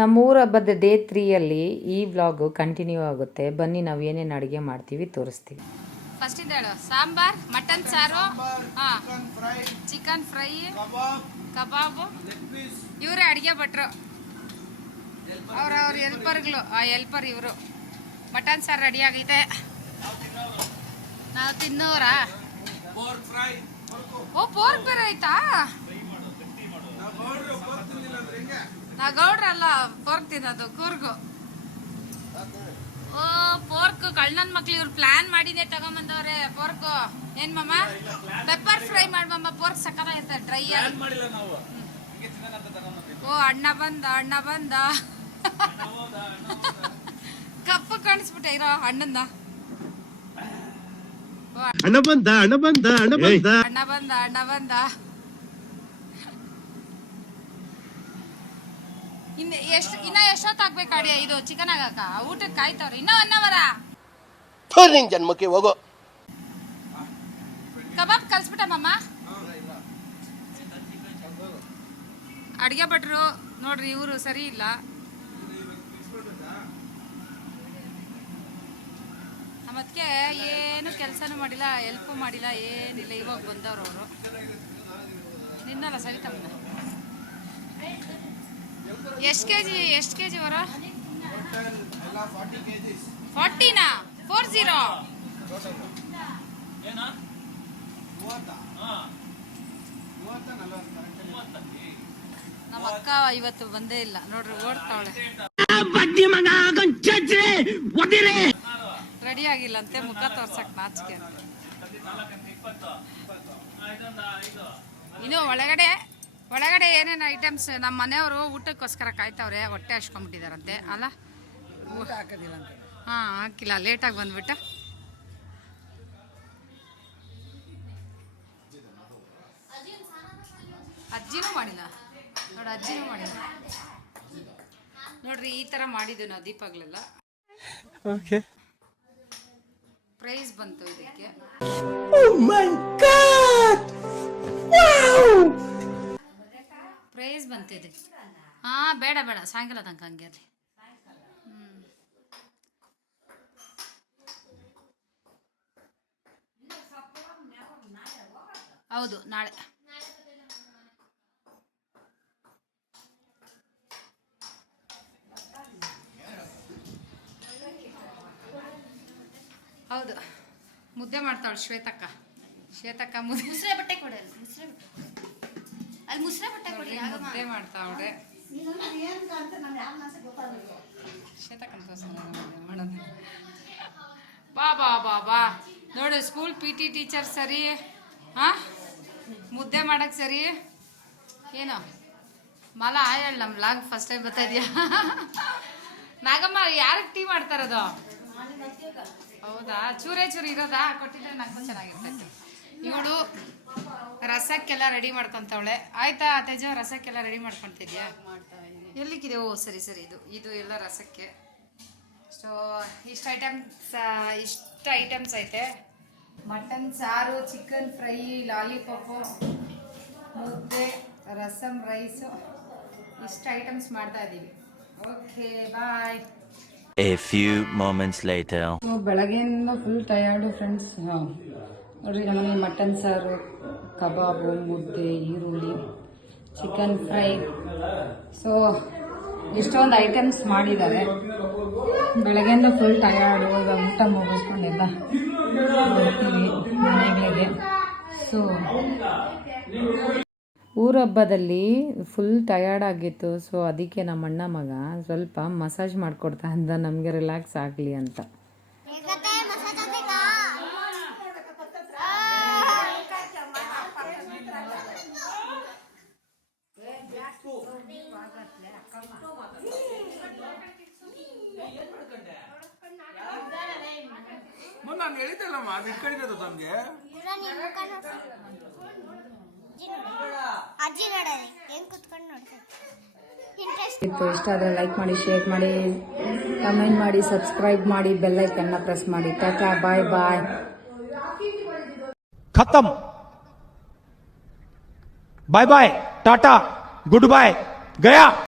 ನಮ್ಮೂರ ಹಬ್ಬದ ಡೇ 3 ಈ ವ್ಲಾಗ್ ಕಂಟಿನ್ಯೂ ಆಗುತ್ತೆ. ಬನ್ನಿ ನಾವು ಏನೇನು ಅಡುಗೆ ಮಾಡ್ತೀವಿ ತೋರಿಸ್ತೀವಿ. ಫಸ್ಟ್ ಇಂದ ಹೇಳು. ಸಾಂಬಾರ್, ಮಟನ್ ಸಾರು, ಚಿಕನ್ ಫ್ರೈ, ಕಬಾಬ್. ಇವರೇ ಅಡುಗೆ ಭಟ್ರು, ಅವ್ರ ಹೆಲ್ಪರ್ಗಳು. ಹೆಲ್ಪರ್ ಇವರು. ಮಟನ್ ಸಾರು ರೆಡಿ ಆಗೈತೆ. ನಾವು ತಿನ್ನೋರ. ಓ, ಪೋರ್ಕ್ ಬೇರೆ ಆಯ್ತಾ? ನಾ ಗೌಡ್ರಲ್ಲ, ಪೋರ್ಕ್ ತಿನ್ನೋದು ಕೂರ್ಗು. ಓ, ಪೋರ್ಕ್ ಕಳ್ಳನ್ ಮಕ್ಳು ಇವ್ರು ಪ್ಲಾನ್ ಮಾಡಿನೇ ತಗೊಂಬಂದವ್ರೆ. ಪೋರ್ಕ್ ಏನ್ ಮಮ್ಮ? ಪೆಪ್ಪರ್ ಫ್ರೈ ಮಾಡಮ್ಮ. ಪೋರ್ಕ್ ಸಕ್ಕತ್ತಾಗೈತೆ ಡ್ರೈ ಆಗಿ. ಓ, ಅಣ್ಣ ಬಂದ ಕಪ್ಪು ಕಾಣಿಸ್ಬಿಟ್ಟ ಇರೋ ಅಣ್ಣಂದ. ಅಣ್ಣ ಬಂದ. ಇನ್ನ ಎಷ್ಟೊತ್ತಾಗ್ಬೇಕು ಅಡಿಯ ಇದು ಚಿಕನ್ ಆಗಕ್ಕ? ಊಟಕ್ಕೆ ಕಾಯ್ತವ್ರಿ ಇನ್ನ 1 ಅವರ. ಜನ್ಮಕ್ಕೆ ಹೋಗೋ. ಕಬಾಬ್ ಕಲ್ಸ್ಬಿಟ್ಟಮ್ಮ. ಅಡ್ಗೆ ಭಟ್ರು ನೋಡ್ರಿ, ಇವರು ಸರಿ ಇಲ್ಲ. ನಮ್ಮದಕ್ಕೆ ಏನು ಕೆಲಸನೂ ಮಾಡಿಲ್ಲ, ಹೆಲ್ಪ್ ಮಾಡಿಲ್ಲ, ಏನಿಲ್ಲ. ಇವಾಗ ಬಂದವ್ರು ಅವರು. ನಿನ್ನಲ್ಲ ಸರಿತಮ್ಮ. ಎಷ್ಟು ಕೆಜಿ ಅವರ? 40ನಾ? 40? ನಮ್ಮ ಅಕ್ಕ ಇವತ್ತು ಬಂದೇ ಇಲ್ಲ ನೋಡ್ರಿ, ಓಡ್ತಾವಳೆ. ರೆಡಿ ಆಗಿಲ್ಲಂತೆ, ಮುಖ ತೋರ್ಸಕ್ ನಾಚಿಕೆ. ಇನ್ನು ಒಳಗಡೆ ಏನೇನು ಐಟಮ್ಸ್ ನಮ್ಮ ಮನೆಯವರು ಊಟಕ್ಕೋಸ್ಕರ ಕಾಯ್ತವ್ರೆ. ಹೊಟ್ಟೆ ಹಚ್ಕೊಂಡ್ಬಿಟ್ಟಿದಾರಂತೆ ಅಲ್ಲ? ಹಾಕಿಲ್ಲ, ಲೇಟಾಗಿ ಬಂದ್ಬಿಟ್ಟ. ಅಜ್ಜಿನೂ ಮಾಡಿಲ್ಲ ನೋಡ್ರಿ. ಈ ತರ ಮಾಡಿದ್ವಿ ನಾವು ದೀಪಗಳೆಲ್ಲ. ಪ್ರೈಸ್ ಬಂತು ಇದಕ್ಕೆ. ಪ್ರೈಸ್ ಬಂತಿದೆ. ಬೇಡ ಸಾಯಂಕಾಲ ತನಕ ಹಂಗೆ ಅಲ್ಲಿ. ಹೌದು, ನಾಳೆ. ಹೌದು, ಮುದ್ದೆ ಮಾಡ್ತಾವಳು ಶ್ವೇತಕ್ಕ ಮುದ್ದೆ. ಮುಸ್ರೆ ಬಟ್ಟೆ ಕೊಡಿ ಅಲ್ಲಿ ಮುಸ್ರೆ ಬಟ್ಟೆ ಕೊಡಿ. ಮುದ್ದೆ ಮಾಡ್ತಾವಳೆ ಶ್ವೇತಕ್ಕ. ಬಾ ನೋಡು, ಸ್ಕೂಲ್ PT ಟೀಚರ್ ಸರಿ, ಮುದ್ದೆ ಮಾಡಕ್ ಸರಿ. ಏನೋ ಮಲ ಹೇಳ, ನಮ್ಮ ಲಾಗ್ ಫಸ್ಟ್ ಟೈಮ್ ಬರ್ತಾ ಇದೆಯಾ? ನಾಗಮ್ಮ, ಯಾರಿಗೆ ಟೀ ಮಾಡ್ತಾರದು? ಹೌದಾ? ಚೂರೇ ಇರೋದಾ? ಕೊಟ್ಟಿದ್ರೆ ನಂಗೂ ಚೆನ್ನಾಗಿರ್ತೈತಿ. ಇವಳು ರಸಕ್ಕೆಲ್ಲ ರೆಡಿ ಮಾಡ್ಕೊಂತವಳೆ. ಆಯ್ತಾ ತೇಜ? ರಸಕ್ಕೆಲ್ಲ ರೆಡಿ ಮಾಡ್ಕೊತಿದ್ಯಾ? ಎಲ್ಲಿಗಿದೆ? ಓ, ಸರಿ. ಇದು ಎಲ್ಲ ರಸಕ್ಕೆ. ಸೊ ಇಷ್ಟು ಐಟಮ್ಸ್ ಐತೆ. ಮಟನ್ ಸಾರು, ಚಿಕನ್ ಫ್ರೈ, ಲಾಲಿಪಾಪು, ಮುದ್ದೆ, ರಸಮ್, ರೈಸು, ಇಷ್ಟು ಐಟಮ್ಸ್ ಮಾಡ್ತಾ ಇದ್ದೀವಿ. Okay, bye. A few moments later. ಬೆಳಗ್ಗೆಯಿಂದ ಫುಲ್ ಟಯರ್ಡು ಫ್ರೆಂಡ್ಸ್. ನೋಡ್ರಿ, ನಮ್ಮನೆ ಮಟನ್ ಸಾರು, ಕಬಾಬು, ಮುದ್ದೆ, ಈರುಳ್ಳಿ, ಚಿಕನ್ ಫ್ರೈ. ಸೊ ಇಷ್ಟೊಂದು ಐಟಮ್ಸ್ ಮಾಡಿದ್ದಾರೆ. ಬೆಳಗ್ಗೆಯಿಂದ ಫುಲ್ ಟಯರ್ಡು. ಈಗ ಊಟ ಮುಗಿಸ್ಕೊಂಡೆಲ್ಲ ಬರ್ತೀವಿ ಮನೆಗಳಿಗೆ. ಸೊ ಊರ ಹಬ್ಬದಲ್ಲಿ ಫುಲ್ ಟಯರ್ಡ್ ಆಗಿತ್ತು. ಸೊ ಅದಕ್ಕೆ ನಮ್ಮ ಅಣ್ಣ ಮಗ ಸ್ವಲ್ಪ ಮಸಾಜ್ ಮಾಡಿಕೊಡ್ತಾ ಇದ್ದ, ನಮಗೆ ರಿಲ್ಯಾಕ್ಸ್ ಆಗಲಿ ಅಂತ. ನಾನು ಹೇಳಿದ್ದಲ್ಲಮ್ಮ, ಅದು ಇಟ್ಕೊಂಡಿರೋದು ನಮಗೆ. ಇಷ್ಟ ಆದರೆ ಲೈಕ್ ಮಾಡಿ, ಶೇರ್ ಮಾಡಿ, ಕಮೆಂಟ್ ಮಾಡಿ, ಸಬ್ಸ್ಕ್ರೈಬ್ ಮಾಡಿ, ಬೆಲ್ ಐಕನ್ನ ಪ್ರೆಸ್ ಮಾಡಿ. ಟಾಟಾ, ಬಾಯ್. खत्म. बाय बाय, टाटा, गुड बाय, गया.